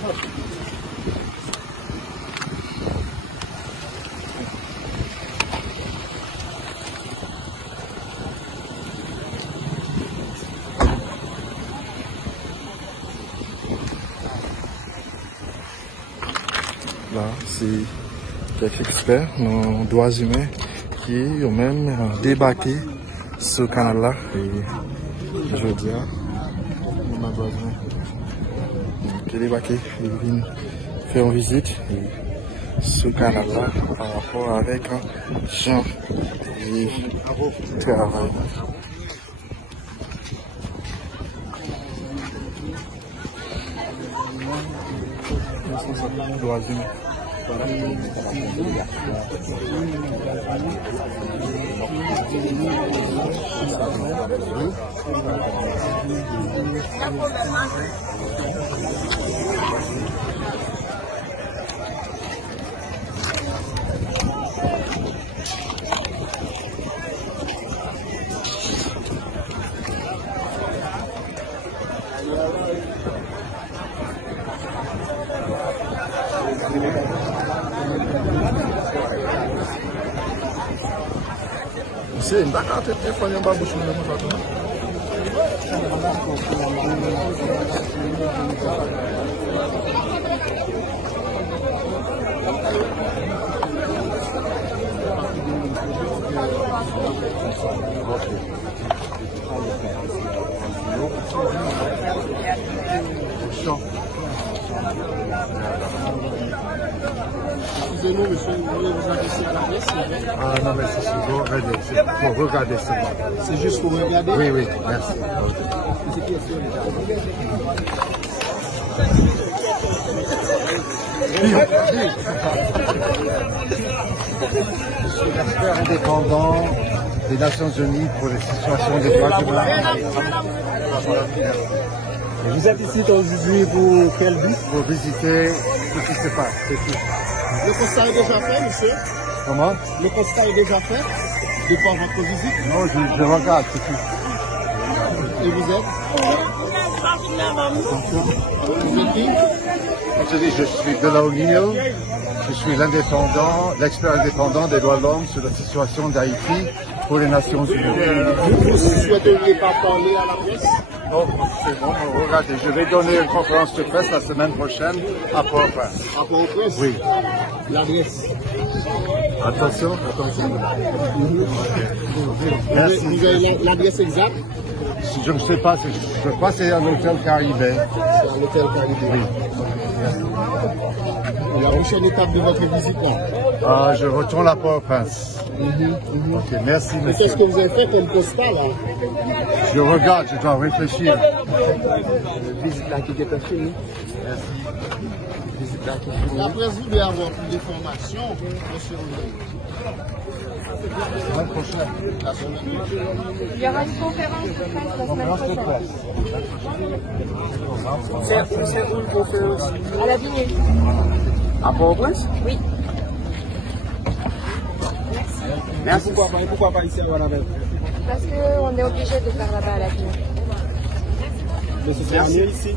Là, c'est quelques experts nos droits humains qui ont même débarqué ce canal-là. Et je veux dire, on a droits humains qui ont débarqué et viennent faire une visite ce canal-là par rapport avec Jean et travail. Droits humains. C'est une bagarre, tu es fan de babouche, Excusez-nous, monsieur, vous voulez vous adresser à l'adresse? Ah non, mais c'est pour regarder seulement. C'est juste pour regarder? Oui, oui, merci. C'est qui est-ce Je suis l'expert indépendant des Nations Unies pour les situations des droits humains. Vous êtes ici aujourd'hui pour quel but? Pour visiter ce qui se passe, c'est tout. Le constat est déjà fait, monsieur? Comment? Le constat est déjà fait depuis votre visite? Non, je regarde, c'est tout. Et vous êtes? Vous êtes qui? Je dis, je suis de l'ONU, je suis l'indépendant, l'expert indépendant des droits de l'homme sur la situation d'Haïti pour les Nations Unies. Vous souhaiteriez pas parler à la presse? Non, c'est bon, regardez, je vais donner une conférence de presse la semaine prochaine à Port-au-Prince. À Port-au-Prince? Oui. L'adresse? Attention. Merci. Vous avez l'adresse exacte? Je ne sais pas, je crois que c'est un hôtel Caribé. C'est à l'hôtel Caribé. Oui. Et la prochaine étape de votre visite, là? Je retourne à Port-au-Prince. Ok, merci, monsieur. Qu'est-ce que vous avez fait comme constat, là? Je regarde, je dois réfléchir. Visite là qui est finie. Visite là qui est finie. La presse voulait avoir plus d'informations, monsieur Roger. La semaine prochaine. La semaine prochaine. Il y aura une conférence de presse la semaine Conférence de prochaine. presse. C'est où une conférence? À la Vignée. À Port-au-Prince? Oui. Merci. Pourquoi pas ici à Guanabel? Parce qu'on est obligé de faire là-bas à la Vignée. Mais ce serait mieux ici.